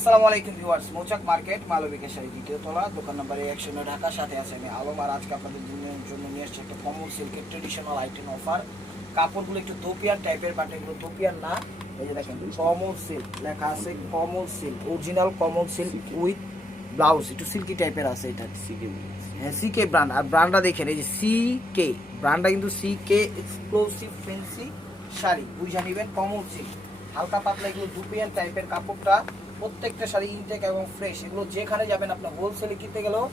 আসসালামু আলাইকুম ভিউয়ার্স, মৌচাক মার্কেট মালবিকা শাড়ি দ্বিতীয় তলা, দোকান নম্বর 109, ঢাকার সাথে আছে আমি আলম। আর আজকে আপনাদের জন্য নিয়ে আসছি একটা কমল সিল্কের ট্রেডিশনাল আইটেম অফার। কাপড়গুলো একটু দোপিয়ার টাইপের, বাট এগুলো দোপিয়ার না। এই যে দেখেন কমল সিল্ক লেখা আছে, Kamal silk, original Kamal silk with blouse, একটু সিল্কি টাইপের আছে। এটা হ্যাঁ, সিকে ব্র্যান্ড। আর ব্র্যান্ডটা দেখেন, এই যে সিকে ব্র্যান্ডটা কিন্তু সিকে এক্সক্লুসিভ ফ্যান্সি শাড়ি, বুঝে নিবেন। কমল সিল্ক হালকা পাতলা, এগুলো দুপিয়ান টাইপের কাপড়টা। প্রত্যেকটা শাড়ি ইনটেক এবং ফ্রেশ। এগুলো যেখানে যাবেন আপনার হোলসেলে কিনতে গেলেও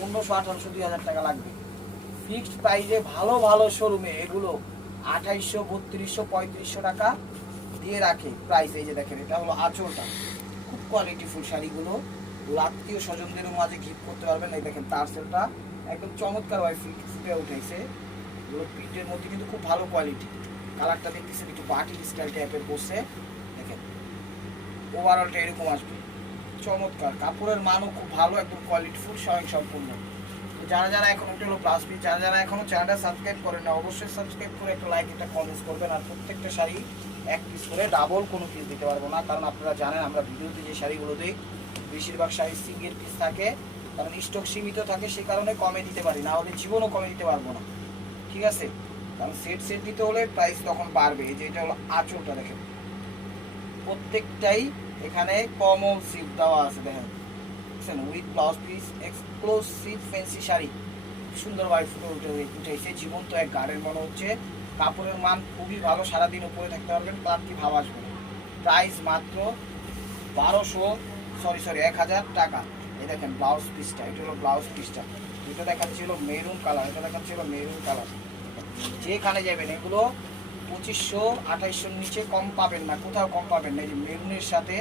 1500, 1800, 2000 টাকা লাগবে। ফিক্সড প্রাইসে ভালো ভালো শোরুমে এগুলো 2800, 3200, 3500 টাকা দিয়ে রাখে প্রাইস। এই যে দেখেন, এটা হলো আঁচলটা, খুব কোয়ালিটিফুল শাড়িগুলো। আত্মীয় স্বজনদেরও মাঝে গিফট করতে পারবেন। এই দেখেন টার্সেলটা একদম চমৎকার ভাবে ফুটে উঠেছে। এগুলো প্রিন্টের মধ্যে কিন্তু খুব ভালো কোয়ালিটি। কালারটা দেখতেছেন একটু বাটিক স্টাইল টাইপের বসে। দেখেন ওভারঅলটা এরকম আসবে, চমৎকার। কাপড়ের মানও খুব ভালো, একদম কোয়ালিটিফুল, স্বয়ং সম্পূর্ণ। তো যারা যারা এখন একটা হলো প্লাস পিস, যারা যারা এখনো চ্যানেলটা সাবস্ক্রাইব করেন না, অবশ্যই সাবস্ক্রাইব করে একটা লাইক, একটা কমেন্টস করবেন। আর প্রত্যেকটা শাড়ি এক পিস করে, ডাবল কোনো পিস দিতে পারবো না, কারণ আপনারা জানেন আমরা ভিডিওতে যে শাড়িগুলো দিই বেশিরভাগ শাড়ি সিঙ্গেল পিস থাকে, কারণ স্টক সীমিত থাকে, সে কারণে কমে দিতে পারি, না হলে জীবনও কমে দিতে পারবো না, ঠিক আছে? কারণ সেট সেট দিতে হলে প্রাইস তখন বাড়বে। এই যে এটা হলো আঁচলটা, দেখেন প্রত্যেকটাই এখানে কমল সিল্ক দেওয়া আছে, দেখেন with blouse piece, exclusive fancy sari, সুন্দরভাবে ফুটে উঠেছে। জীবন্ত এক গার্ডেন মনে হচ্ছে। কাপড়ের মান খুবই ভালো, সারাদিন উপরে থাকতে পারবেন, ক্লান্তি ভাব আসবে না। প্রাইস মাত্র 1000 টাকা। এই দেখেন ব্লাউজ পিসটা, এটা হলো ব্লাউজ পিসটা। এটা দেখাচ্ছিল মেরুন কালার, এটা দেখাচ্ছিল মেরুন কালার। যেখানে যাবেন এগুলো 2500, 2800 নিচে কম পাবেন না, কোথাও কম পাবেন না। এই যে মেরুনের সাথে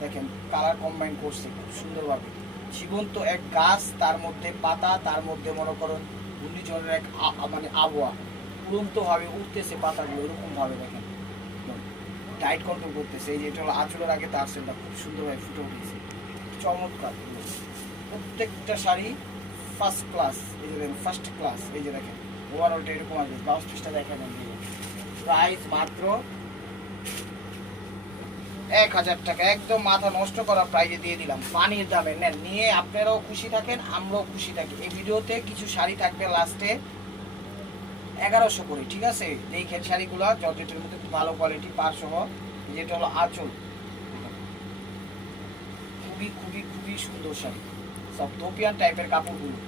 দেখেন কালার কম্বাইন করছে খুব সুন্দরভাবে। জীবন্ত এক গাছ, তার মধ্যে পাতা, তার মধ্যে মনে করুন ঘূর্ণিঝড়ের এক মানে আবহাওয়া, উড়ন্তভাবে উঠতেছে পাতাগুলো, এরকমভাবে দেখেন টাইট কন্ট্রোল করতেছে। এই যে এটা হলো আঁচলের আগে টার্সেলটা খুব সুন্দরভাবে ফুটে উঠেছে, চমৎকার। প্রত্যেকটা শাড়ি ফার্স্ট ক্লাস, এই যে দেখেন ফার্স্ট ক্লাস। এই যে দেখেন ওভারঅলটা এরকম আসবে। ব্লাউজ পিসটা দেখেন, প্রাইস মাত্র 1000 টাকা। একদম মাথা নষ্ট করা প্রাইজে দিয়ে দিলাম, পানির দামে নেন, নিয়ে আপনারাও খুশি থাকেন, আমরাও খুশি থাকি। এই ভিডিওতে কিছু শাড়ি থাকবে লাস্টে 1100 করে, ঠিক আছে? দেখেন শাড়িগুলো জর্জেটের মধ্যে খুব ভালো কোয়ালিটি, পার সহ। যেটা হলো আঁচল, খুবই খুবই খুবই সুন্দর শাড়ি, সব দোপিয়ান টাইপের কাপড়গুলো,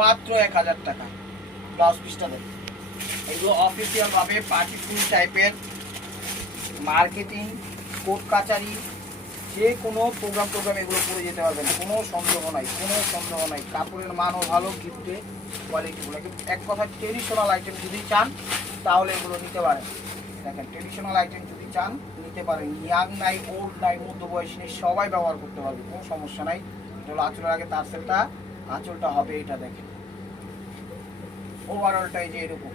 মাত্র 1000 টাকা। ব্লাউজ পিসটা দেখেন, এগুলো অফিসিয়াল ভাবে পার্টি ফুল টাইপের, মার্কেটিং, কোর্ট কাচারি, যে কোনো প্রোগ্রাম এগুলো করে যেতে পারবেন, কোনো সন্দেহ নাই, কোনো সন্দেহ নাই। কাপড়ের মানও ভালো, গিফটে কোয়ালিটিগুলো এক কথা ট্রেডিশনাল আইটেম যদি চান তাহলে এগুলো নিতে পারেন। দেখেন ট্রেডিশনাল আইটেম যদি চান নিতে পারেন, ইয়াং নাই, ওল্ড নাই, মধ্যবয়সী নেই, সবাই ব্যবহার করতে পারবে, কোনো সমস্যা নাই। এটা হলো আঁচলের আগে টার্সেলটা, আঁচলটা হবে এটা দেখেন। ওভারঅলটাই যে এরকম,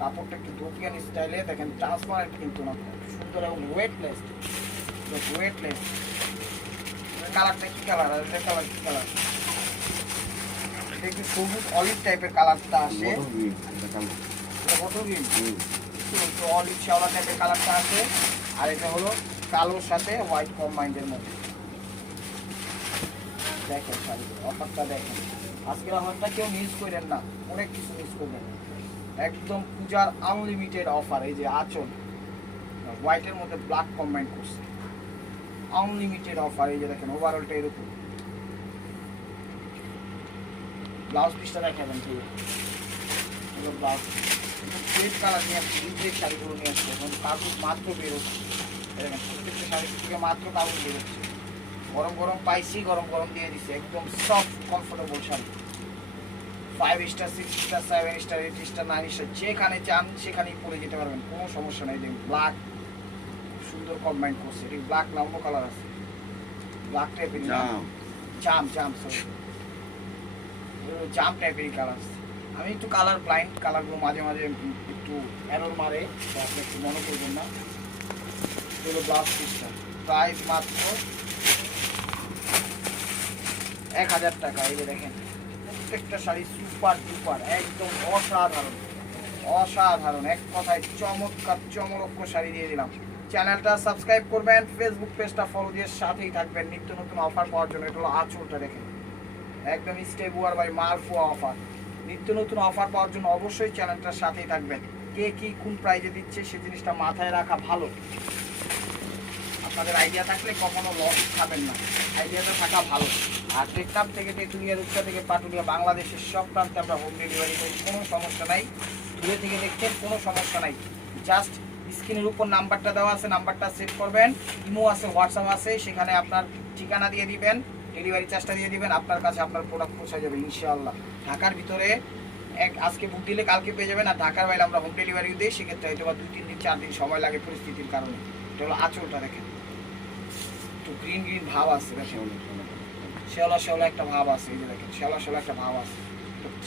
কাপড়টা একটু দোপিয়ান স্টাইলে, দেখেন ট্রান্সপারেন্ট কিন্তু না, সুন্দর এবং ওয়েটলেস। কালারটা কি কালার, আর এটা কালার কি কালার? এটা একটু সবুজ অলিভ টাইপের কালারটা আসে, অলিভ শ্যাওলা টাইপের কালারটা আসে। আর এটা হলো কালোর সাথে হোয়াইট কম্বাইন্ডের মধ্যে। দেখেন শাড়িগুলো, অফারটা দেখেন। আজকের অফারটা কেউ মিস করেন না, অনেক কিছু মিস করবেন। একদম পূজার আনলিমিটেড অফার। এই যে আঁচল হোয়াইটের মধ্যে ব্ল্যাক কম্বাইন করছে, আনলিমিটেড অফার। এই যে দেখেন ওভারঅলটা এরকম। ব্লাউজ পিসটা দেখাবেন কি ব্লাউজ, রেড কালার নিয়ে আসছে, ইউজের শাড়িগুলো নিয়ে আসছে, এবং কাগজ মাত্র বেরোচ্ছে। দেখেন প্রত্যেকটা শাড়ি থেকে মাত্র কাগজ বেরোচ্ছে। গরম গরম পাইছি, গরম গরম দিয়ে দিচ্ছে, একদম soft comfortable sari. 5 star, 6 star, 7 star, 8 star, 9 star, যেখানে চান সেখানেই পরে যেতে পারবেন, কোনো সমস্যা নেই। দেখুন ব্ল্যাক সুন্দর কম্বাইন করছে, এটি ব্ল্যাক না অন্য কালার আছে, ব্ল্যাক টাইপের জাম সরি জাম টাইপেরই কালার। আমি একটু কালার ব্লাইন্ড, কালারগুলো মাঝে মাঝে একটু এরর মারে, আপনি একটু মনে করবেন না। এগুলো ব্লাউজ পিসটা, প্রাইস মাত্র 1000 টাকা। এই যে দেখেন প্রত্যেকটা শাড়ি সুপার ডুপার, একদম অসাধারণ, এক কথায় চমৎকার চমরক্ষ শাড়ি দিয়ে দিলাম। চ্যানেলটা সাবস্ক্রাইব করবেন, ফেসবুক পেজটা ফলো দিয়ে সাথেই থাকবেন নিত্য নতুন অফার পাওয়ার জন্য। এটা হলো আঁচলটা দেখেন, একদম স্টেবুয়ার বাই মালফুয়া অফার। নিত্য নতুন অফার পাওয়ার জন্য অবশ্যই চ্যানেলটার সাথেই থাকবেন। কে কি কোন প্রাইজে দিচ্ছে সে জিনিসটা মাথায় রাখা ভালো। আপনাদের আইডিয়া থাকলে কখনো লস খাবেন না, আইডিয়াটা থাকা ভালো। আর টেকনাফ থেকে তেঁতুলিয়া, রূপসা থেকে পাটুলিয়া, বাংলাদেশের সব প্রান্তে আমরা হোম ডেলিভারি করি, কোনো সমস্যা নাই। দূরে থেকে দেখছেন কোনো সমস্যা নাই, জাস্ট স্ক্রিনের উপর নাম্বারটা দেওয়া আছে, নাম্বারটা সেভ করবেন। ইমো আছে, হোয়াটসঅ্যাপ আছে, সেখানে আপনার ঠিকানা দিয়ে দিবেন, ডেলিভারি চার্জটা দিয়ে দিবেন, আপনার কাছে আপনার প্রোডাক্ট পৌঁছে যাবে ইনশাআল্লাহ। ঢাকার ভিতরে আজকে বুক দিলে কালকে পেয়ে যাবেন। আর ঢাকার বাইরে আমরা হোম ডেলিভারি দিই, সেক্ষেত্রে হয়তো বা 2-3 দিন 4 দিন সময় লাগে পরিস্থিতির কারণে। এটা হলো আঁচলটা দেখেন, একটু গ্রিন গ্রিন ভাব আছে, শেওলা শেওলা একটা ভাব আছে, এই যে দেখেন শেওলা শেওলা একটা ভাব আছে।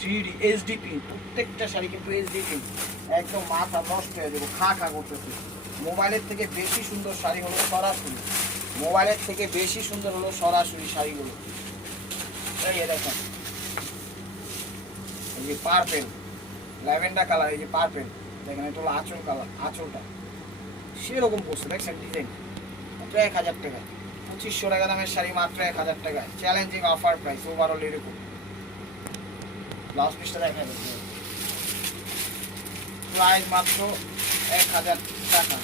3D HD প্রিন্ট, প্রত্যেকটা শাড়ি কিন্তু HD প্রিন্ট, একদম মাথা নষ্ট হয়ে যাবে, খা খা করতেছে। মোবাইলের থেকে বেশি সুন্দর শাড়ি হলো সরাসরি, মোবাইলের থেকে বেশি সুন্দর হলো সরাসরি শাড়িগুলো। এই দেখেন, এই যে পার্পেল ল্যাভেন্ডার কালার, এই যে পার্পেল দেখেন, এটা হলো আঁচল কালার, আঁচলটা সেরকম করছে দেখছেন ডিজাইন। মাত্র 1000 টাকা, 2500 টাকা দামের শাড়ি মাত্র 1000 টাকায়, চ্যালেঞ্জিং অফার প্রাইস ওভারঅল এরকম। ব্লাউজ পিসটা দেখা যাচ্ছে, প্রাইস মাত্র 1000 টাকা।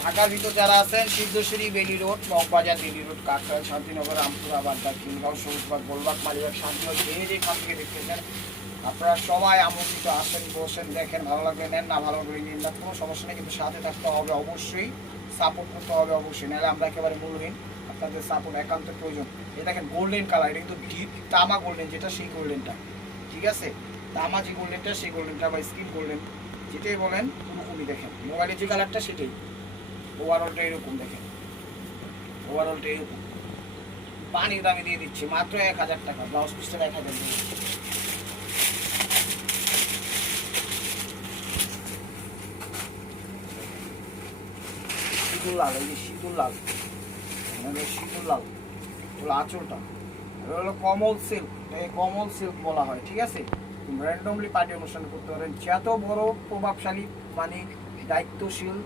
ঢাকার ভিতর যারা আছেন, সিদ্ধেশ্বরী, বেলি রোড, মগবাজার, বেলি রোড, কাকরাইল, শান্তিনগর, রামপুরা, বাড্ডা, খিলগাঁও, সবুজবাগ, গোলবাগ, মালিবাগ, শান্তিনগর, যেখান থেকে দেখতেছেন আপনারা সবাই আমন্ত্রিত। আসেন, বসেন, দেখেন, ভালো লাগলে নেন, না ভালো লাগলে নিন না, কোনো সমস্যা নেই। কিন্তু সাথে থাকতে হবে অবশ্যই, সাপোর্ট করতে হবে অবশ্যই, নাহলে আমরা একেবারে মূল্যহীন। আপনাদের সাপোর্ট একান্ত প্রয়োজন। এই দেখেন গোল্ডেন কালার, এটা কিন্তু ডিপ তামা গোল্ডেন, যেটা সেই গোল্ডেনটা, ঠিক আছে, তামা যে গোল্ডেনটা সেই গোল্ডেনটা বা স্কিন গোল্ডেন যেটাই বলেন, ওরকমই দেখেন। মোবাইলের যে কালারটা সেটাই, ওভারঅলটা এরকম দেখেন, ওভারঅলটা এরকম। পানির দামে দিয়ে দিচ্ছি মাত্র 1000 টাকা, ব্লাউজ পিসটা 1000 টাকা। সিঁদুর লাল, এই যে সিঁদুর লাল, সিঁদুর লাল হলো আঁচলটা। এটা হলো কমল সিল্ক, এই কমল সিল্ক বলা হয়, ঠিক আছে। র্যান্ডমলি পার্টি অনুষ্ঠান করতে পারেন। যত বড় প্রভাবশালী মানে দায়িত্বশীল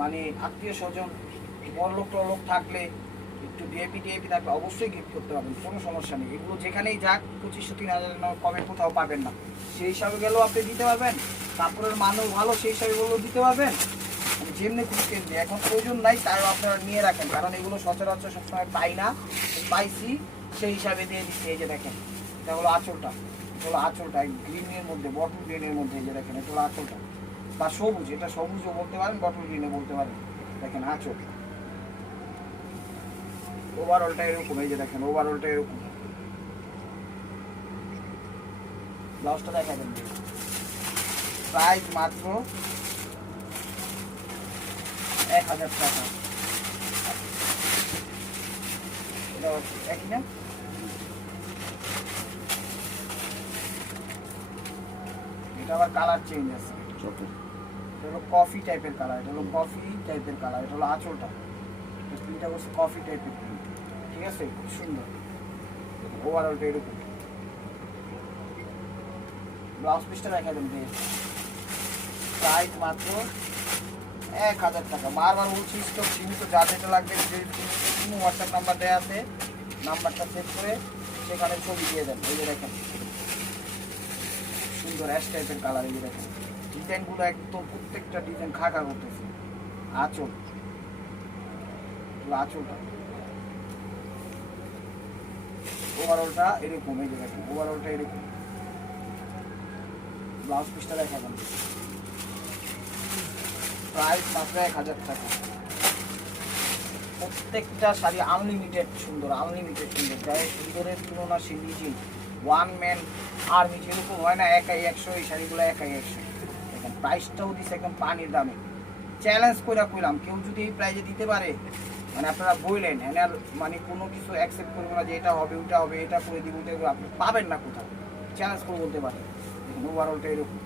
মানে আত্মীয় স্বজন বড় লোক থাকলে, একটু ডিএপি থাকলে অবশ্যই গিফট করতে পারবেন, কোনো সমস্যা নেই। এগুলো যেখানেই যাক 2500-3000 কমে কোথাও পাবেন না, সেই হিসাবে গেলেও আপনি দিতে পারবেন। কাপড়ের মানও ভালো, সেই হিসাবে গেলেও দিতে পারবেন। মানে যেমনি খুশি তেমনি, এখন প্রয়োজন নাই তাই আপনারা নিয়ে রাখেন, কারণ এগুলো সচরাচর সবসময় পাই না, পাইছি সেই হিসাবে দিয়ে দিচ্ছি। এই যে দেখেন, এটা হলো আঁচলটা, এটা হলো আঁচলটা গ্রিনের মধ্যে, বটল গ্রিনের মধ্যে, এই যে দেখেন এটা হলো আঁচলটা, বা সবুজ, এটা সবুজও বলতে পারেন, বটল গ্রিনও বলতে পারেন। দেখেন আঁচল, ওভারঅলটা এরকম, এই যে দেখেন ওভারঅলটা এরকম। ব্লাউজটা দেখা দেন, প্রাইস মাত্র 1000 টাকা। এটা একই না, এটা আবার কালার চেঞ্জ আছে, এটা হলো কফি টাইপের কালার, এটা হলো কফি টাইপের কালার, এটা হলো আঁচলটা, প্রিন্টটা করছে কফি টাইপের প্রিন্ট, ঠিক আছে, খুব সুন্দর। ওভারঅলটা এরকম। ব্লাউজ পিসটা দেখা দেন, প্রাইস মাত্র 1000 টাকা। বারবার বলছি স্টক সীমিত, যা যেটা লাগবে যে হোয়াটসঅ্যাপ নাম্বার দেওয়া আছে, নাম্বারটা সেভ করে সেখানে ছবি দিয়ে দেন। এই যে দেখেন সুন্দর অ্যাশ টাইপের কালার, এই যে দেখেন ডিজাইনগুলো একদম প্রত্যেকটা ডিজাইন খাকা করতেছে। আঁচল, আঁচলটা ওভারঅলটা এরকম, এই যে দেখেন ওভারঅলটা এরকম। ব্লাউজ পিসটা দেখা যান, প্রাইস মাত্র 1000 টাকা। প্রত্যেকটা শাড়ি আনলিমিটেড সুন্দর, আনলিমিটেড সুন্দর, যাই সুন্দরের তুলনা সে নিজেই ওয়ান ম্যান আর্মি, যেরকম হয় না একাই 100, এই শাড়িগুলো একাই 100। দেখেন প্রাইসটাও দিচ্ছে একদম পানির দামে। চ্যালেঞ্জ করে কইলাম, কেউ যদি এই প্রাইজে দিতে পারে, মানে আপনারা বললেন হ্যাঁ, মানে কোনো কিছু অ্যাকসেপ্ট করবো না যে এটা হবে ওটা হবে, এটা করে দিব ওটা, আপনি পাবেন না কোথাও, চ্যালেঞ্জ করে বলতে পারেন। দেখুন ওভারঅলটা এরকম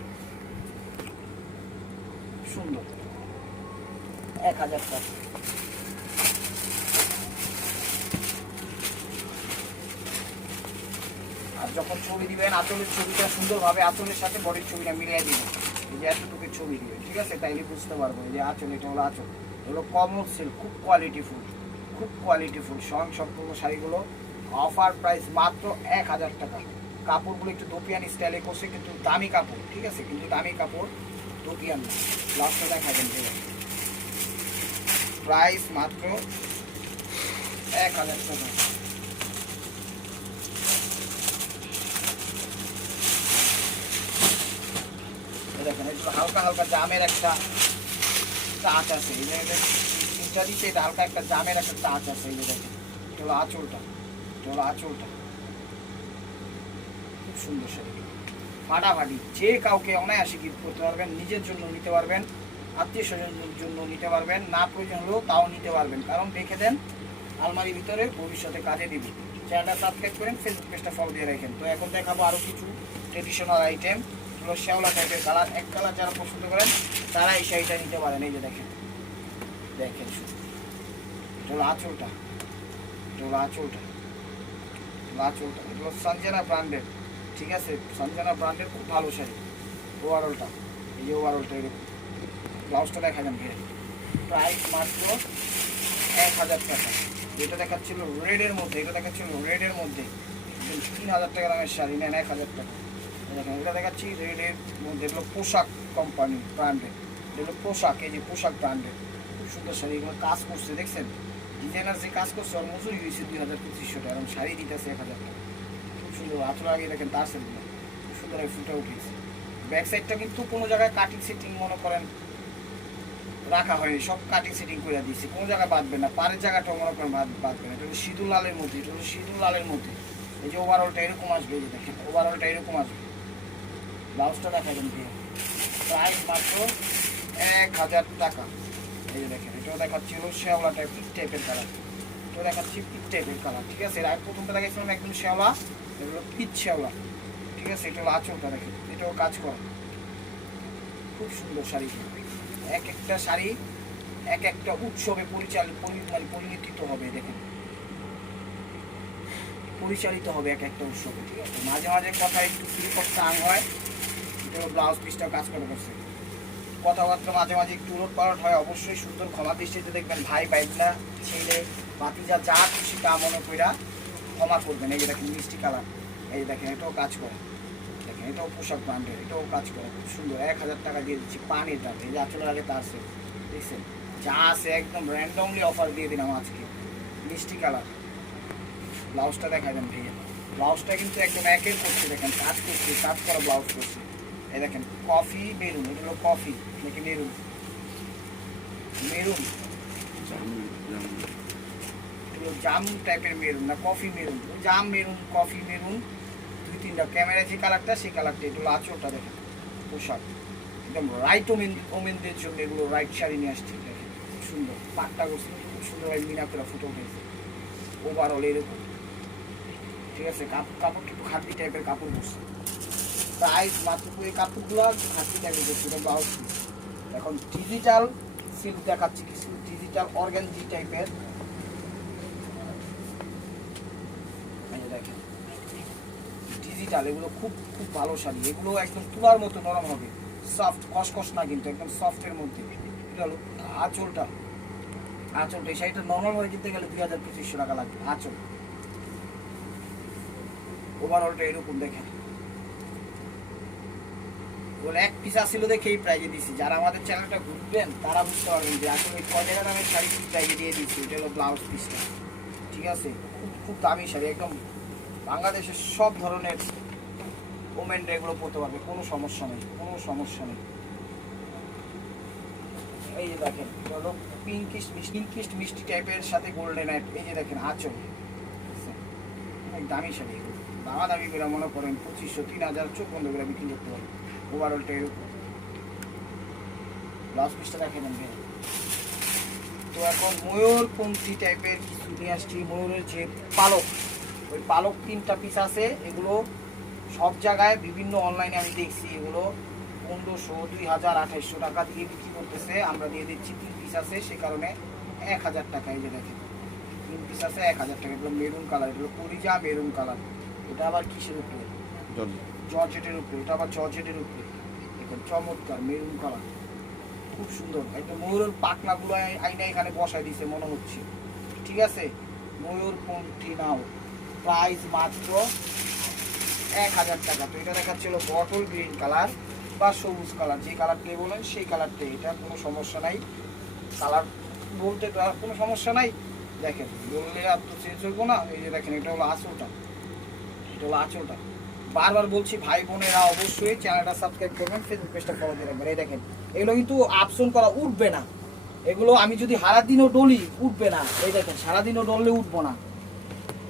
সুন্দর, 1000 টাকা। আর যখন ছবি দিবেন, আঁচলের ছবিটা সুন্দরভাবে আঁচলের সাথে বডির ছবিটা মিলিয়ে দিবেন, এই যে এতটুকুর ছবি দিবেন, ঠিক আছে, তাইলে বুঝতে পারবো যে আঁচল, এটা হলো আঁচল। এগুলো কমল সিল্ক, খুব কোয়ালিটিফুল, খুব কোয়ালিটিফুল স্বয়ং সম্পূর্ণ শাড়িগুলো। অফার প্রাইস মাত্র 1000 টাকা। কাপড়গুলো একটু দোপিয়ান স্টাইলে করছে, কিন্তু দামি কাপড়, ঠিক আছে, কিন্তু দামি কাপড়, দোপিয়ান না। লাস্টটা দেখাবেন, ঠিক আছে, প্রাইস মাত্র 1000 টাকা। দেখেন একটু হালকা হালকা জামের একটা টাচ আছে, এই যে তিনটা দিচ্ছে, এটা হালকা একটা জামের একটা টাচ আছে। এই যে দেখেন, এটা হলো আঁচলটা, এটা হলো আঁচলটা, খুব সুন্দর শাড়ি, ফাটাফাটি। যে কাউকে অনায়াসে গিফট করতে পারবেন, নিজের জন্য নিতে পারবেন, আত্মীয় স্বজনের জন্য নিতে পারবেন, না প্রয়োজন হলেও তাও নিতে পারবেন, কারণ রেখে দেন আলমারির ভিতরে, ভবিষ্যতে কাজে দিবে। চ্যানেলটা সাবস্ক্রাইব করেন, ফেসবুক পেজটা ফলো দিয়ে রাখেন। তো এখন দেখাবো আরও কিছু ট্রেডিশনাল আইটেম, হলো শ্যাওলা টাইপের কালার। এক কালার যারা পছন্দ করেন তারা এই শাড়িটা নিতে পারেন। এই যে দেখেন, দেখেন শুধু, এটা হলো আঁচলটা, এটা হলো আঁচলটা, আঁচলটা, এটা হলো সঞ্জনা ব্র্যান্ডের, ঠিক আছে, সঞ্জনা ব্র্যান্ডের খুব ভালো শাড়ি। ওভারঅলটা, এই যে ওভারঅলটা এরকম, ব্লাউজটা দেখা যান ভাই, প্রাইস মাত্র 1000 টাকা। এটা দেখাচ্ছিল রেডের মধ্যে, এটা দেখাচ্ছিল রেডের মধ্যে 3000 টাকা দামের শাড়ি, নেন 1000 টাকা। দেখেন এটা দেখাচ্ছি রেডের মধ্যে, এগুলো পোশাক কোম্পানি ব্র্যান্ডের, এগুলো পোশাক, এই যে পোশাক ব্র্যান্ডের, খুব সুন্দর শাড়ি। এগুলো কাজ করছে, দেখছেন ডিজাইনার যে কাজ করছে, ওর মজুরি হয়েছে 2500 টাকা, এবং শাড়ি দিতেছে 1000 টাকা। খুব সুন্দর আঁচল আগে দেখেন তার সেটগুলো খুব সুন্দর ফুটে উঠেছে। ব্যাক সাইডটা কিন্তু কোনো জায়গায় কাটিং সেটিং মনে করেন রাখা হয়নি, সব কাটিং সেটিং করে দিয়েছি, কোনো জায়গায় বাঁধবে না, পাড়ের জায়গাটাও মনে করেন বাঁধবে না। এটা হলো সিঁদুর লালের মধ্যে, এটা হলো সিঁদুর লালের মধ্যে। এই যে ওভারঅলটা এরকম আসবে, এই যে দেখেন ওভারঅলটা এরকম আসবে। ব্লাউজটা দেখাবেন দিয়ে, প্রাইস মাত্র 1000 টাকা। এই যে দেখেন, এটাও দেখাচ্ছি হলো শ্যাওলা টাইপ, পিক টাইপের কালার, এটাও দেখাচ্ছি পিক টাইপের কালার, ঠিক আছে। আর প্রথমটা দেখাচ্ছিলাম একদম শ্যাওলা, এগুলো পিচ শ্যাওলা, ঠিক আছে। এটা হলো আঁচলটা দেখেন, এটাও কাজ করা, খুব সুন্দর শাড়ি। এক একটা শাড়ি এক একটা উৎসবে পরিণত হবে, দেখেন পরিচালিত হবে এক একটা উৎসবে, ঠিক আছে। মাঝে মাঝে কথা একটু ফ্রি করতে আং হয়, এটা ব্লাউজ পিসটাও কাজ করে করছে, কথাবার্তা মাঝে মাঝে একটু উলট পালট হয়, অবশ্যই সুন্দর ক্ষমা দৃষ্টিতে দেখবেন। ভাই বাইকনা ছেলে ভাতিজা যা খুশি তা মনে কইরা ক্ষমা করবেন। এই যে দেখেন মিষ্টি কালার, এই যে দেখেন এটাও কাজ করে, দেখেন এটাও পোশাক ব্র্যান্ডের, এটাও কাজ করে, খুব সুন্দর। 1000 টাকা দিয়ে দিচ্ছি পানির দাম। এই যে আচলের আগে তার আছে, দেখছেন যা আছে একদম র্যান্ডমলি অফার দিয়ে দিলাম আজকে, মিষ্টি কালার। ব্লাউজটা দেখাবেন ভাইয়া, ব্লাউজটা কিন্তু একদম একের করছে, দেখেন কাজ করছে, কাজ করা ব্লাউজ করছে। এই দেখেন কফি মেরুন, এটা হলো কফি নাকি মেরুন, মেরুন জাম টাইপের মেরুন না কফি মেরুন, জাম মেরুন, কফি মেরুন, দুই তিনটা ক্যামেরা যে কালারটা সেই কালারটা। এটা হলো আঁচলটা দেখেন, পোশাক একদম রাইট ওমেনদের জন্য এগুলো রাইট শাড়ি নিয়ে আসছি। দেখেন খুব সুন্দর পাটটা করছে, খুব সুন্দর মিনাকড়া ফুটে উঠেছে। ওভারঅল এরকম, ঠিক আছে। কাপড় একটু খাদ্য টাইপের কাপড় বসছে, প্রাইস মাত্র। এই কাপড়গুলো খাদ্য টাইপের বসছে, এটা ব্লাউজ পিস। এখন ডিজিটাল সিল্ক দেখাচ্ছি কিছু, ডিজিটাল অর্গানজি টাইপের, দেখেন ডিজিটাল, এগুলো খুব খুব ভালো শাড়ি, এগুলো একদম তুলার মতো নরম হবে, সফট কসকস না কিন্তু একদম সফটের মধ্যে। এটা হলো আঁচলটা, আঁচলটা এই শাড়িটা নর্মালভাবে কিনতে গেলে 2500 টাকা লাগবে আঁচল। ওভারঅলটা এরকম দেখেন, বলে এক পিস আসছিল দেখে এই প্রাইজে দিচ্ছি। যারা আমাদের চ্যানেলটা ঘুরবেন তারা বুঝতে পারবেন যে আসলে ওই 1000 দামের শাড়ি কি প্রাইজে দিয়ে দিচ্ছি। এটা হলো ব্লাউজ পিসটা, ঠিক আছে, খুব খুব দামি শাড়ি, একদম বাংলাদেশের সব ধরনের ওমেনরা এগুলো পরতে পারবে, কোনো সমস্যা নেই, কোনো সমস্যা নেই। এই যে দেখেন এটা হলো পিঙ্কিশ মিষ্টি টাইপের সাথে গোল্ডেন, এই যে দেখেন আঁচল, অনেক দামি শাড়ি, দামি করে মনে করেন 2500 3000 চোখ বন্ধ করে বিক্রি করতে পারবে। ওভারঅলটা এরকম, ব্লাউজ পিসটা দেখেন। তো এখন ময়ূরপন্থী টাইপের কিছু নিয়ে আসছি, ময়ূরের যে পালক, ওই পালক 3টা পিস আছে। এগুলো সব জায়গায় বিভিন্ন অনলাইনে আমি দেখছি, এগুলো 1500 2000 2800 টাকা দিয়ে বিক্রি করতেছে, আমরা দিয়ে দিচ্ছি 3 পিস আছে, সে কারণে 1000 টাকা। এই যে দেখেন 3 পিস আছে 1000 টাকা। এগুলো মেরুন কালার, এগুলো পরিজা মেরুন কালার। এটা আবার কিসের উপরে, জর্জেটের উপরে, এটা আবার জর্জেটের উপরে, দেখুন চমৎকার মেরুন কালার, খুব সুন্দর, একটা ময়ূরের পাখনাগুলো আইনা এখানে বসাই দিছে মনে হচ্ছে, ঠিক আছে। ময়ূরপন্থী নাও, প্রাইস মাত্র 1000 টাকা। তো এটা দেখাচ্ছিল বটল গ্রিন কালার বা সবুজ কালার, যে কালারটাই বলেন সেই কালারটাই, এটা কোনো সমস্যা নাই, কালার বলতে তো আর কোনো সমস্যা নাই। দেখেন বললে আর তো চেঞ্জ হইবো না। এই যে দেখেন এটা হলো আঁচলটা, এটা হলো আঁচলটা। বারবার বলছি ভাই বোনেরা অবশ্যই চ্যানেলটা সাবস্ক্রাইব করবেন, ফেসবুক পেজটা ফলো দিয়ে রাখবেন। এই দেখেন এগুলো কিন্তু আপসন করা উঠবে না, এগুলো আমি যদি সারাদিনও ডলি উঠবে না। এই দেখেন সারাদিনও ডললে উঠবো না,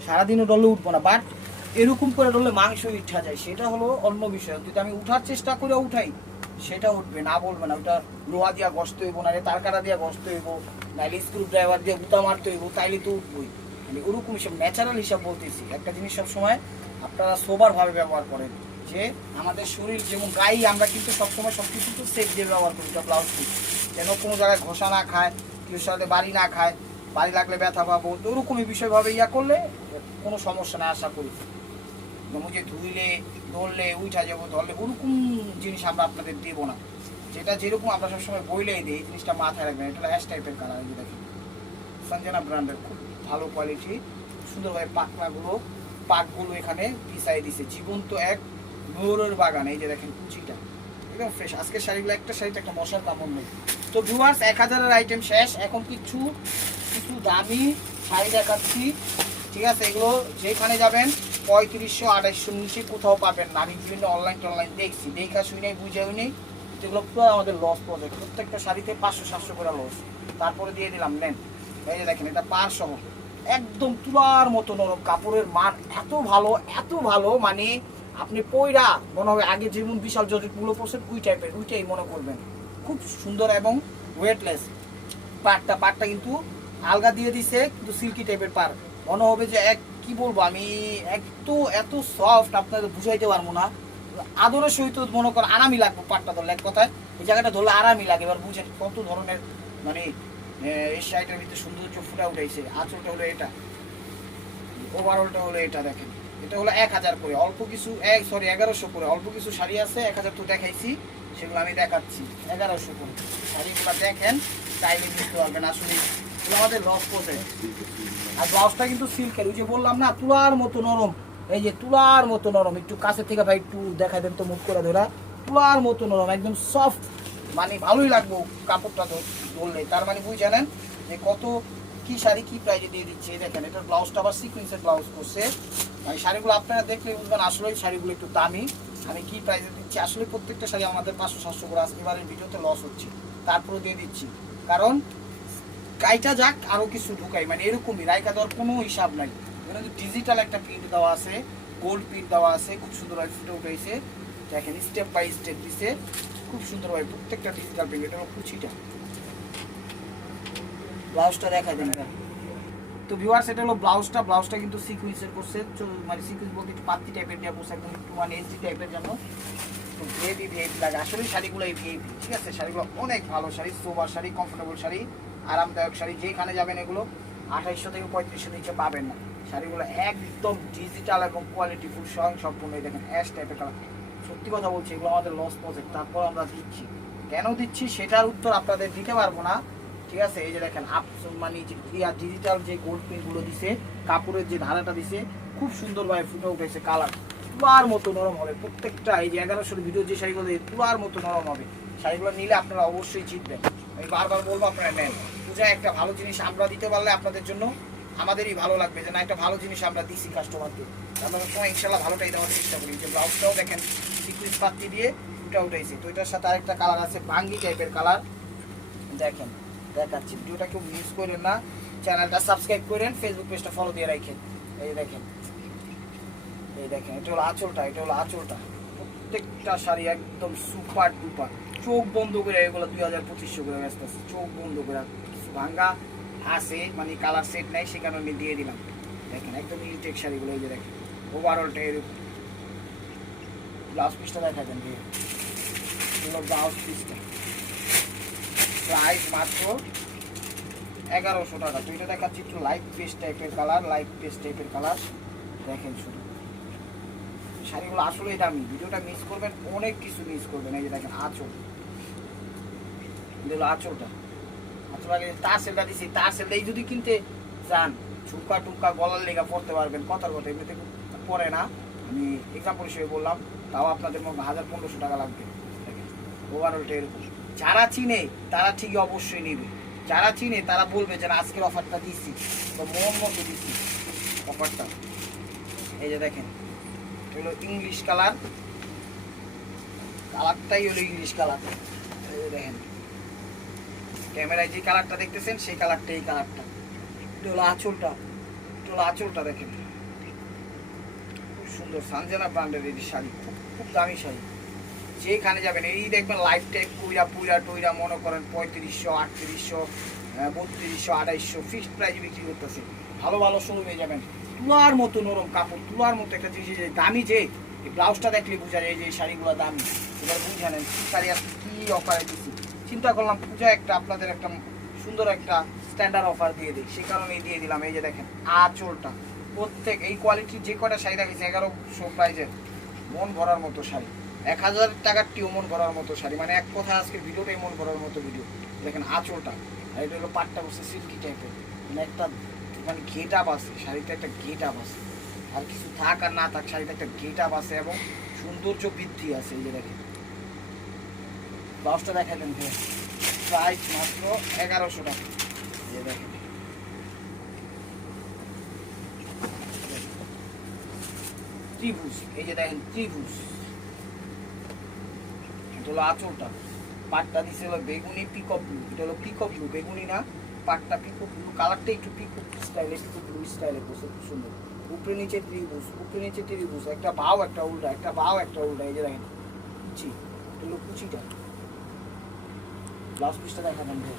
সারাদিনও ডললে উঠবো না, বাট এরকম করে ডললে মাংস উঠা যায়, সেটা হলো অন্য বিষয়। যদি আমি উঠার চেষ্টা করে উঠাই সেটা উঠবে না, বলবে না ওটা লোহা দিয়া গসতে হইব, না তার কাটা দিয়া গসতে হইব, নাহলে স্ক্রু ড্রাইভার দিয়ে গুতা মারতে হইব, তাইলে তো উঠবই। মানে ওরকম হিসাব, ন্যাচারাল হিসাব বলতেছি। একটা জিনিস সবসময় আপনারা সোবারভাবে ব্যবহার করেন, যে আমাদের শরীর যেমন গায়ে আমরা কিন্তু সবসময় সব কিছু তো সেফ দিয়ে ব্যবহার করি, এটা ব্লাউজ পিস, যেন কোনো জায়গায় ঘষা না খায়, কেউ সাথে বাড়ি না খায়, বাড়ি লাগলে ব্যথা পাবো, তো ওরকমই বিষয়ভাবে ইয়া করলে কোনো সমস্যা না আশা করি। যেমন যে ধুইলে ধরলে উঠা যাবো ধরলে ওরকম জিনিস আমরা আপনাদের দেবো না, যেটা যেরকম আমরা সবসময় বইলেই দিই, এই জিনিসটা মাথায় রাখবেন। এটা অ্যাশ টাইপের কালার, এই যে দেখেন সঞ্জনা ব্র্যান্ডের, খুব ভালো কোয়ালিটি, সুন্দরভাবে পাকগুলো এখানে পিছাই দিছে, জীবন্ত এক ময়ূরের বাগান। এই যে দেখেন কুচিটা একদম ফ্রেশ। আজকের শাড়িগুলো একটা শাড়িতে একটা মশার কামড় নেই। তো ভিউয়ার্স 1000-এর আইটেম শেষ, এখন কিছু দামি শাড়ি দেখাচ্ছি, ঠিক আছে। এগুলো যেখানে যাবেন 3500-2800 নিচে কোথাও পাবেন না। আমি বিভিন্ন অনলাইন দেখছি, দেখা শুনে বুঝেও নেই, যেগুলো পুরো আমাদের লস প্রজেক্ট, প্রত্যেকটা শাড়িতে 500-700 করে লস। তারপরে দিয়ে দিলাম নেন, এই যে দেখেন এটা পার সহ একদম তুলার মতো নরম, কাপড়ের মান এত ভালো এত ভালো, মানে আপনি পয়রা মনে হবে আগে যেমন বিশাল জর্জেটগুলো পরছেন ওই টাইপের, ওইটাই মনে করবেন। খুব সুন্দর এবং ওয়েটলেস। পাটটা কিন্তু আলগা দিয়ে দিছে, কিন্তু সিল্কি টাইপের পার, মনে হবে যে এক কি বলবো আমি, এত সফট আপনাদের বুঝাইতে পারবো না। আদরের সহিত মনে করেন আরামই লাগবে পাটটা ধরলে, এক কথায় এই জায়গাটা ধরলে আরামই লাগে। এবার বুঝেন কত ধরনের মানে এই শাড়িটার ভিতরে সৌন্দর্য ফুটা উঠাইছে। আঁচলটা হলো এটা, ওভারঅলটা হলো এটা, দেখেন এটা হলো 1000 করে, অল্প কিছু 1100 করে, অল্প কিছু শাড়ি আছে 1000 তো দেখাইছি, সেগুলো আমি দেখাচ্ছি 1100 করে। শাড়িগুলো দেখেন চাইলে বুঝতে পারবেন আসলে আমাদের লস পড়ে। আর ব্লাউজটা কিন্তু সিল্কের, ওই যে বললাম না তুলার মতো নরম, এই যে তুলার মতো নরম, একটু কাছে থেকে ভাই একটু দেখাই দেন তো মুখ করে ধরা, তুলার মতো নরম একদম সফট, মানে ভালোই লাগবো কাপড়টা ধরলে। তার মানে বুঝে জানেন যে কত কি শাড়ি কি প্রাইজে দিয়ে দিচ্ছে। দেখেন এটার ব্লাউজটা আবার সিকুয়েন্সের ব্লাউজ করছে, মানে শাড়িগুলো আপনারা দেখলে বুঝবেন আসলে শাড়িগুলো একটু দামি। আমি কি প্রাইজে দিচ্ছি, আসলে প্রত্যেকটা শাড়ি আমাদের 500-700 করে আজকে এবারের ভিডিওতে লস হচ্ছে, তারপরে দিয়ে দিচ্ছি, কারণ কাইটা যাক আরো কিছু ঢুকাই, মানে এরকমই রাইকা দেওয়ার কোনো হিসাব নাই। এখানে ডিজিটাল একটা প্রিন্ট দেওয়া আছে, গোল্ড প্রিন্ট দেওয়া আছে, খুব সুন্দরভাবে ফুটে উঠেছে। দেখেন স্টেপ বাই স্টেপ দিছে খুব সুন্দরভাবে, প্রত্যেকটা ডিজিটাল প্রিন্ট। এটা কুচিটা, ব্লাউজটা দেখা দেন। তো ভিউয়ার্স এটা হলো ব্লাউজটা কিন্তু সিকুয়েন্সের করছে, মানে সিকুয়েন্স বলতে একটু পাত্তি টাইপের দেওয়া করছে, একদম একটু মানে এসডি টাইপের জন্য তো ভিআইপি লাগে আসলে শাড়িগুলো। এই ভিআইপি ঠিক আছে, শাড়িগুলো অনেক ভালো শাড়ি, সোবার শাড়ি, কমফোর্টেবল শাড়ি, আরামদায়ক শাড়ি। যেখানে যাবেন এগুলো 2800 থেকে 3500 নিচে পাবেন না। শাড়িগুলো একদম ডিজিটাল এবং কোয়ালিটি ফুল সম্পূর্ণ। দেখেন অ্যাশ টাইপের কালার, সত্যি কথা বলছি এগুলো আমাদের লস প্রজেক্ট, তারপর আমরা দিচ্ছি। কেন দিচ্ছি সেটার উত্তর আপনাদের দিতে পারবো না, ঠিক আছে। এই যে দেখেন মানে ডিজিটাল যে গোল্ড প্রিন্টগুলো দিছে, কাপড়ের যে ধারাটা দিছে খুব সুন্দরভাবে ফুটে উঠেছে, কালার তুলার মতো নরম হবে প্রত্যেকটা। এই যে 1100 ভিডিও যে শাড়িগুলো তুলার মতো নরম হবে, শাড়িগুলো নিলে আপনারা অবশ্যই জিতবেন। আমি বারবার বলবো আপনারা নেন, পূজায় একটা ভালো জিনিস আমরা দিতে পারলে আপনাদের জন্য আমাদেরই ভালো লাগবে, যে না একটা ভালো জিনিস আমরা দিচ্ছি কাস্টমারকে। আমরা সময় ইনশাল্লাহ ভালোটাই দেওয়ার চেষ্টা করি। যে ব্লাউজটাও দেখেন সিকুয়েন্স পাত্তি দিয়ে ফুটে উঠেছে। তো এটার সাথে আরেকটা কালার আছে বাঙ্গি টাইপের কালার, দেখেন দেখাচ্ছি, ভিডিওটা কেউ মিস করেন না, চ্যানেলটা সাবস্ক্রাইব করেন, ফেসবুক পেজটা ফলো দিয়ে রাখেন। এই দেখেন এটা হলো আঁচলটা, প্রত্যেকটা শাড়ি একদম সুপার ডুপার। চোখ বন্ধ করে এগুলো 2500 করে ব্যস্ত আছে, চোখ বন্ধ করে। কিছু ভাঙ্গা আছে মানে কালার সেট নাই, সে কারণে আমি দিয়ে দিলাম। দেখেন একদম ইলেকট্রিক শাড়িগুলো, এই যে দেখেন ওভারঅলটা এরকম। ব্লাউজ পিসটা দেখা দেন, ব্লাউজ পিসটা প্রাইস মাত্র 1100 টাকা। তো এটা দেখাচ্ছি একটু লাইট পেস্ট টাইপের কালার, দেখেন শুধু শাড়িগুলো আসলেই দামি। ভিডিওটা মিস করবেন, অনেক কিছু মিস করবেন। এই যে দেখেন আঁচল, এটা হলো আঁচলটা। আঁচল আগে তার সেলটা দিছি, তার সেলটা এই যদি কিনতে যান ঝুমকা টুমকা গলার লেগা পড়তে পারবেন, কথার কথা এমনিতে পরে না, আমি এক্সাম্পল হিসেবে বললাম, তাও আপনাদের মধ্যে 1000-1500 টাকা লাগবে। ওভারঅলটা এরকম। যারা চিনে তারা ঠিকই অবশ্যই নেবে, যারা চিনে তারা বলবে যে আজকের অফারটা দিচ্ছি, তো মন মতো দিচ্ছি অফারটা। এই যে দেখেন এগুলো ইংলিশ কালার, কালারটাই হলো ইংলিশ কালার। এই যে দেখেন ক্যামেরায় যে কালারটা দেখতেছেন সেই কালারটা, এই কালারটা। এটা হলো আঁচলটা, এটা হলো আঁচলটা দেখেন, খুব সুন্দর সানজানা ব্র্যান্ডের এই শাড়ি, খুব খুব দামি শাড়ি। যেখানে যাবেন এই দেখবেন লাইফ টাইম কুইরা পুইরা টুইরা মনে করেন 3500, 3800, 3200, 2800 ফিক্সড প্রাইজে বিক্রি করতেছে। ভালো ভালো শোরুমে যাবেন, তুলার মতো নরম কাপড়, তুলার মতো একটা জিনিস। দামি যে এই ব্লাউজটা দেখলে বোঝা যায় যে এই শাড়িগুলো দামি। এবার বুঝে নেন কী শাড়ি আজকে কী অফারে দিচ্ছি। চিন্তা করলাম পূজা একটা আপনাদের একটা সুন্দর একটা স্ট্যান্ডার্ড অফার দিয়ে দিই, সে কারণেই দিয়ে দিলাম। এই যে দেখেন আঁচলটা, প্রত্যেক এই কোয়ালিটির যে কটা শাড়ি রাখেছে 1100 প্রাইজের মন ভরার মতো শাড়ি, 1000 টাকার টিও মন ভরার মতো শাড়ি, মানে এক কথা আজকে ভিডিওটাই মন ভরার মতো ভিডিও। দেখেন আঁচলটা, আর এটা হলো পাটটা বসে সিল্কি টাইপের, মানে একটা মানে গেট আপ আছে শাড়িতে, একটা গেট আপ আছে। আর কিছু থাক আর না থাক শাড়িতে একটা গেট আপ আছে এবং সৌন্দর্য বৃদ্ধি আছে। এই যে দেখেন ব্লাউজটা দেখালেন ভাই, প্রাইস মাত্র 1100 টাকা। এই যে দেখেন ত্রিভুজ, এই যে দেখেন ত্রিভুজ, এটা হলো আঁচলটা। পাটটা দিছে হলো বেগুনি পিকক ব্লু, এটা হলো পিকক ব্লু, বেগুনি না, পাটটা পিকক ব্লু, কালারটা একটু পিকক স্টাইলে, পিকক ব্লু স্টাইলে করছে, খুব সুন্দর। উপরে নিচে ত্রিভুজ, উপরে নিচে ত্রিভুজ, একটা বাও একটা উল্টা, একটা বাও একটা উল্টা। এই যে দেখেন কুচি, এটা হলো কুচিটা। ব্লাউজ পিসটা দেখাবেন ভাই,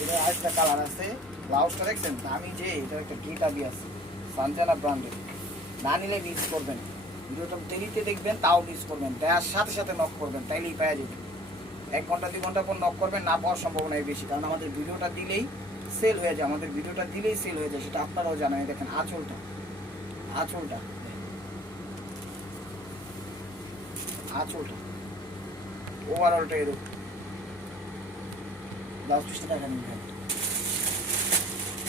এটা আরেকটা কালার আছে। ব্লাউজটা দেখছেন দামি যে, এটা একটা গেট আবি আছে সানজানা ব্র্যান্ডের। না নিলে মিস করবেন, ভিডিওটা দেরিতে দেখবেন তাও মিস করবেন, দেওয়ার সাথে সাথে নক করবেন, তাইলেই পাওয়া যাবে। 1 ঘন্টা 2 ঘন্টা পর নক করবেন, না পাওয়ার সম্ভাবনাই বেশি, কারণ আমাদের ভিডিওটা দিলেই সেল হয়ে যায়, আমাদের ভিডিওটা দিলেই সেল হয়ে যায়, সেটা আপনারাও জানেন। দেখেন আঁচলটা, আঁচলটা, আঁচলটা ওভারঅলটা এরকম। ব্লাউজ পিসটা দেখেন ভাই।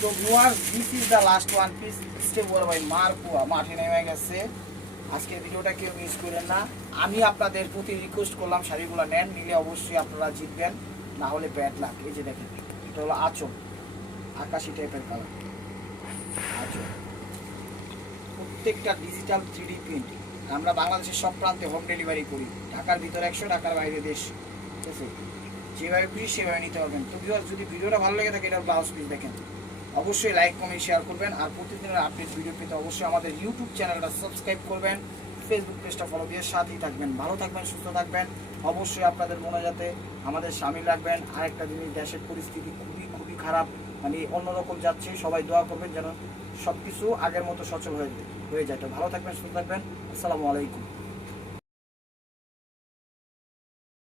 তো viewers, this is the last one piece step বলে ভাই মারপুয়া মাঠে নেমে গেছে। আজকের ভিডিওটা কেউ মিস করেন না। আমি আপনাদের প্রতি রিকোয়েস্ট করলাম শাড়িগুলো নেন, নিলে অবশ্যই আপনারা জিতবেন, না হলে ব্যাড লাক। এই যে দেখেন এটা হলো আঁচল, আকাশি টাইপের কালার আঁচল, প্রত্যেকটা ডিজিটাল 3D প্রিন্ট। আমরা বাংলাদেশের সব প্রান্তে হোম ডেলিভারি করি, ঢাকার ভিতরে 100, ঢাকার বাইরে 10, ঠিক আছে? যেভাবে খুশি সেভাবে নিতে পারবেন। তো ভিউয়ার্স, যদি ভিডিওটা ভালো লেগে থাকে, এটার ব্লাউজ পিস দেখেন, অবশ্যই লাইক কমেন্ট শেয়ার করবেন। আর প্রতিদিনের আপডেট ভিডিও পেতে অবশ্যই আমাদের ইউটিউব চ্যানেলটা সাবস্ক্রাইব করবেন, ফেসবুক পেজটা ফলো দিয়ে সাথেই থাকবেন। ভালো থাকবেন, সুস্থ থাকবেন। অবশ্যই আপনাদের মনে যাতে আমাদের সামিল রাখবেন। আরেকটা জিনিস, দেশের পরিস্থিতি খুবই খুবই খারাপ, মানে অন্যরকম যাচ্ছে, সবাই দোয়া করবেন যেন সব কিছু আগের মতো সচল হয়ে যায়। তো ভালো থাকবেন, সুস্থ থাকবেন। আসসালামু আলাইকুম।